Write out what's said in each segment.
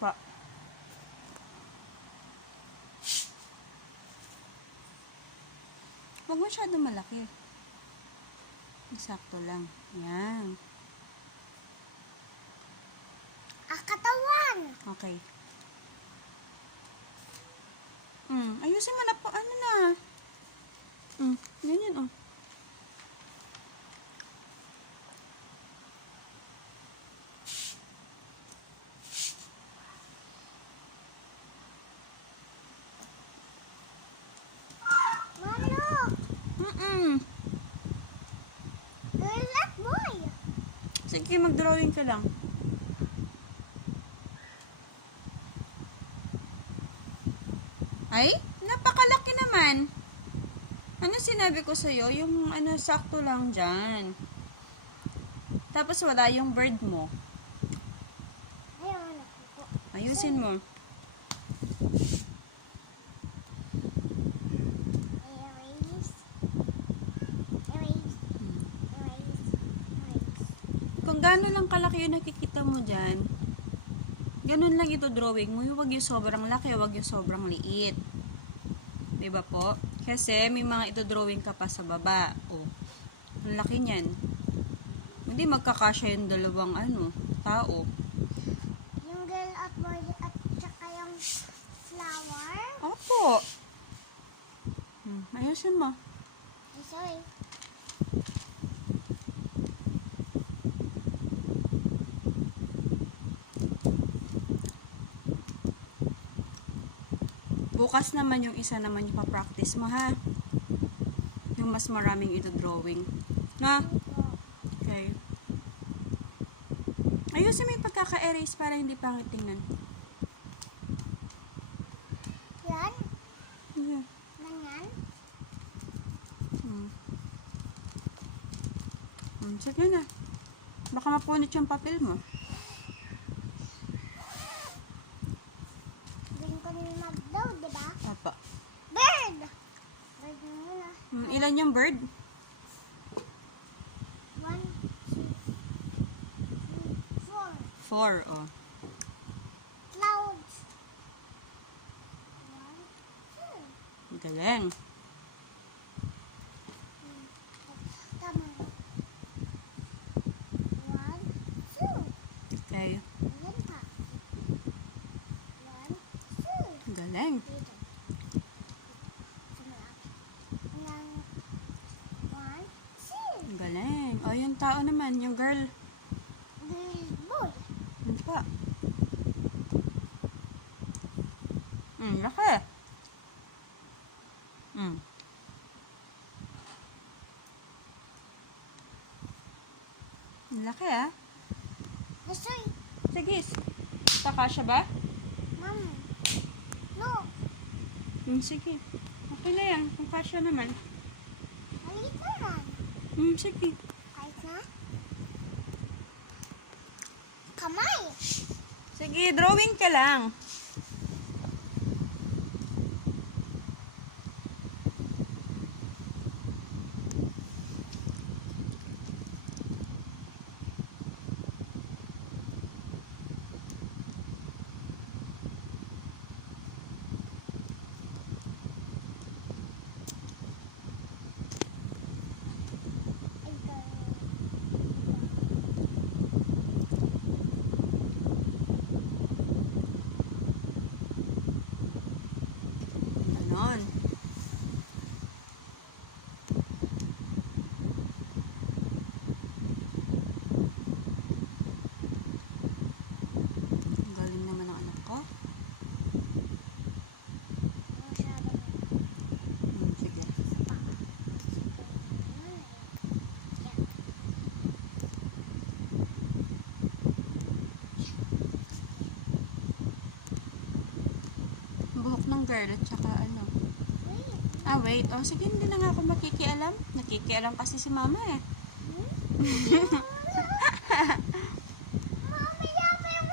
Pa. Huwag masyado malaki. Sakto lang. Yan. Katawan. Okay. Ayusin mo na po. Ano na? Ganyan, oh. Mano. That boy. Sige, mag-drawing ka lang. Ay, napakalaki naman. Ano sinabi ko sa'yo? Yung ano, sakto lang dyan. Tapos wala yung bird mo. Ayun. Ayusin mo. Kung gaano lang kalaki yung nakikita mo dyan, ganun lang ito drawing mo. Huwag yung sobrang laki, huwag yung sobrang liit. Diba po? Kasi may mga ito drawing ka pa sa baba. Oh, ang laki niyan. Hindi magkakasya yung dalawang tao. Yung girl at boy at saka yung flower. Opo. Ayusin mo. Sorry. Bukas naman yung isa naman yung pa-practice mo, ha? Yung mas maraming ito drawing. Na? Okay. Ayusin mo yung pagkaka-erase para hindi pangit tingnan. Yan. Yeah. Ganyan. Sige na. Baka mapunit yung papel mo. Galing ko rin mag-daw, diba? Apa. Bird! Bird mo muna. Ilan yung bird? 1, 2, 3, 4. 4, oh. Clouds. 1, 2. Galing. Tama. 1, 2. Okay. Ayan pa. 1, 2. Galing. Dito. Sumulak. Hanggang 1, 2. Galing. O, yung tao naman, yung girl. Girl, boy. Ano pa? Laki. Laki, ah. Asoy. Sige. Kakasya ba? Mom. Look. Sige. Okay na yan. Kung kasya naman. Maliit na yan. Sige. Kahit na. Kamay. Sige, drawing ka lang. Ganon. Ang galing naman ng anak ko. Masyadong Sige. pa. Buhok ng girl at saka ano. Wait. Wait. Oh, sige, hindi na nga ako makikialam. Nakikialam kasi si mama eh. Mama, yapa yung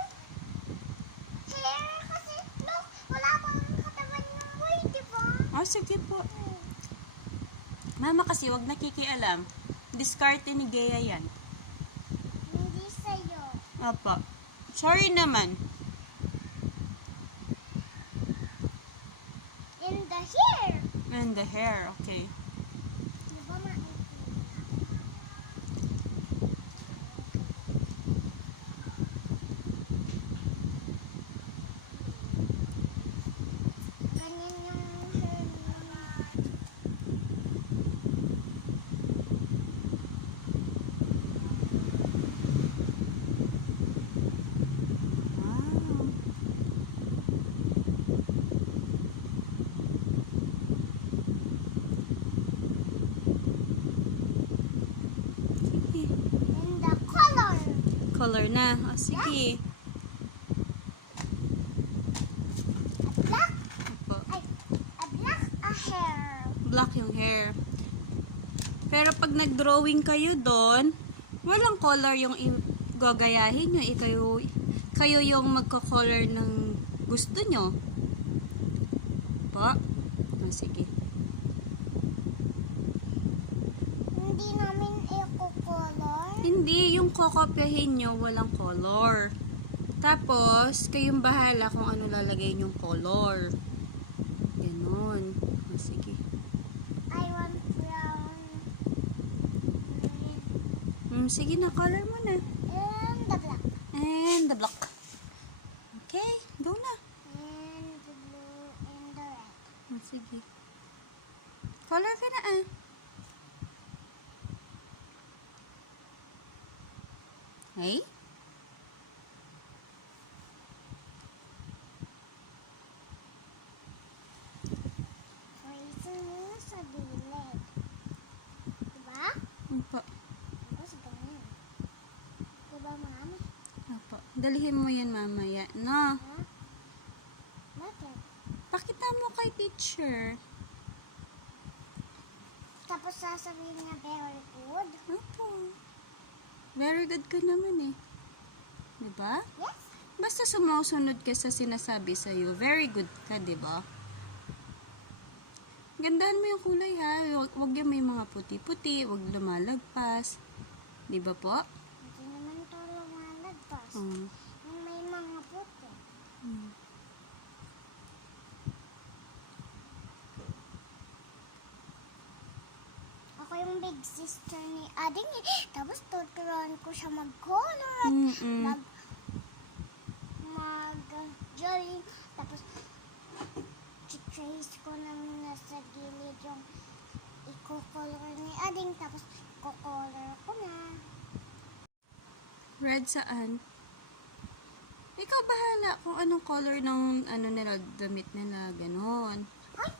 hair kasi look, wala pang katawan ng boy, diba? Oh, sige po. Mama kasi wag nakikialam. Diskarte ni Gea yan. Hindi sa'yo. Opo. Sorry naman. hair. And the hair, okay. Di ba ganyan yung hair mo. Wow. Sige. And the color. Color na. O, sige. A black, Opo. a black a hair. Black yung hair. Pero pag nag-drawing kayo doon, walang color yung gagayahin nyo. Kayo yung magko-color ng gusto nyo. Po? O, sige. Hindi namin i-color. Hindi, yung kokopyahin nyo, walang color. Tapos, kayong bahala kung ano lalagay yung color. Ganon. O, sige. I want brown. Sige na, color mo na. And the black. And the black. Okay, go na. And the blue and the red. O, sige. Color ka na ah. Okay? Tracing mo sa gilid. Diba? Opo. Tapos ganyan. Diba, mami? Opo. Dalihin mo yan mamaya. No? Ha? Bakit? Pakita mo kay teacher. Tapos sasabihin niya very good. Opo. Very good ka naman eh. Diba? Yes? Basta sumusunod ka sa sinasabi sa'yo, very good ka, diba? Gandaan mo yung kulay ha. Huwag yung may mga puti-puti, huwag lumalagpas. Diba po? Hindi naman ito lumalagpas. Oh. Yung may mga puti. Hmm. Ako yung big sister ni Ading eh. Tapos tuturuan ko siya mag-color at Mm-mm. mag-drawing. Tapos trace ko na nasa gilid yung i-color ni Ading. Tapos i-color ko na. Red saan? Ikaw bahala kung anong color ng ano nila, damit nila, ganon. Ay!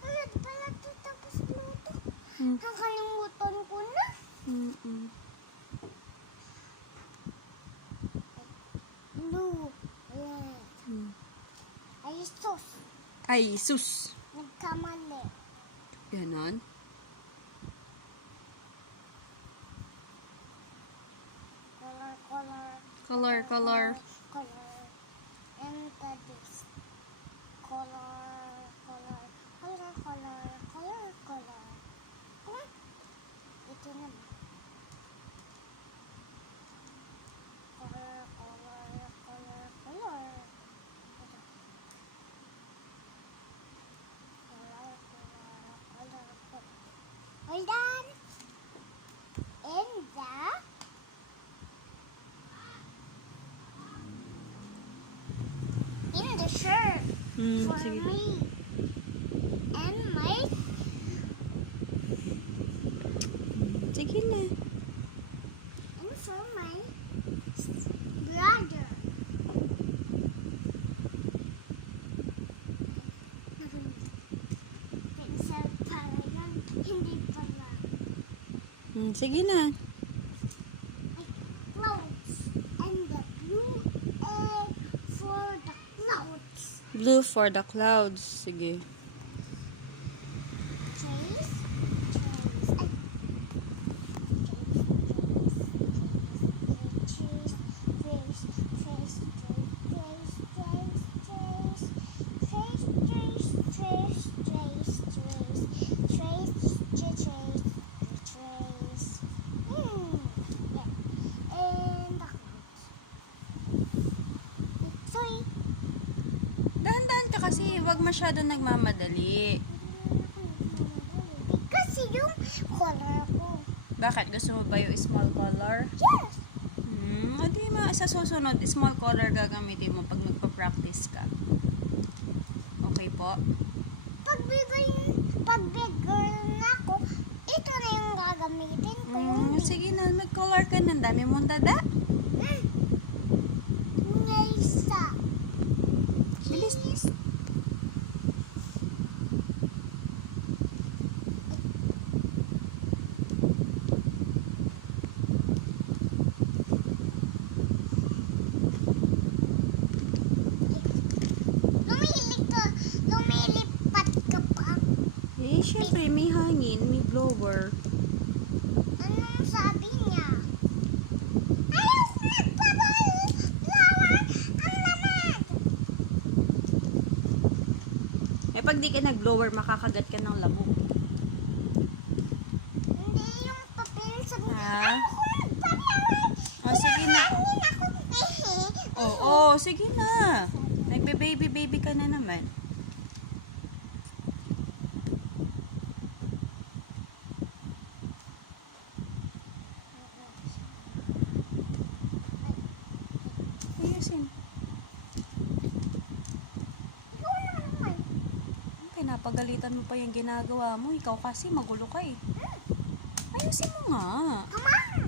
Red pala ito. Tapos luto. Hmm. Nakalimutan ko na. Mm-mm. Blue. Red. Hmm. Ay, sus. Ay, sus! Nagkamali. Ganon. Color, color. Color, color. Color. And this. Color, color. Color, color. Color, color. Ano? Ito naman. Color, color, color, color. Ito. Color, color, color, color. Well done. And in the shirt for Sige. me and my Sige na. and for my brother. Pencil pala yan, hindi pala. Sige na. Ay, clouds and the blue egg for the clouds. Blue for the clouds. Sige. Trace, trace, ay. Trace, trace, trace, trace, trace, trace, trace, trace, trace, trace, trace, trace, trace. Yeah. And the clouds. Sorry. Dahan-dahan ka kasi, wag masyado nagmamadali. color ko. Bakit? Gusto mo ba yung small color? Yes! Adi sa susunod, small color gagamitin mo pag magpa-practice ka. Okay po? Pag bigger na ako, ito na yung gagamitin ko. Sige na, mag-color ka na. Dami mong dada. Ngaisa. Bilis. Lumilipat ka pa. Syempre, may hangin, may blower. Anong sabi niya? Ayos, nagpa-flower ang laman. Pag di ka nag-blower, makakagat ka ng lamok. Hindi yung papel sa Ha? Ako nagpa-flower. Sige na. Hangin ako. Oo, sige na. Nagbe-baby ka na naman. Ayusin. Ikaw na naman. Pinapagalitan mo pa yung ginagawa mo. Ikaw kasi magulo ka eh. Ayusin mo nga. Mama,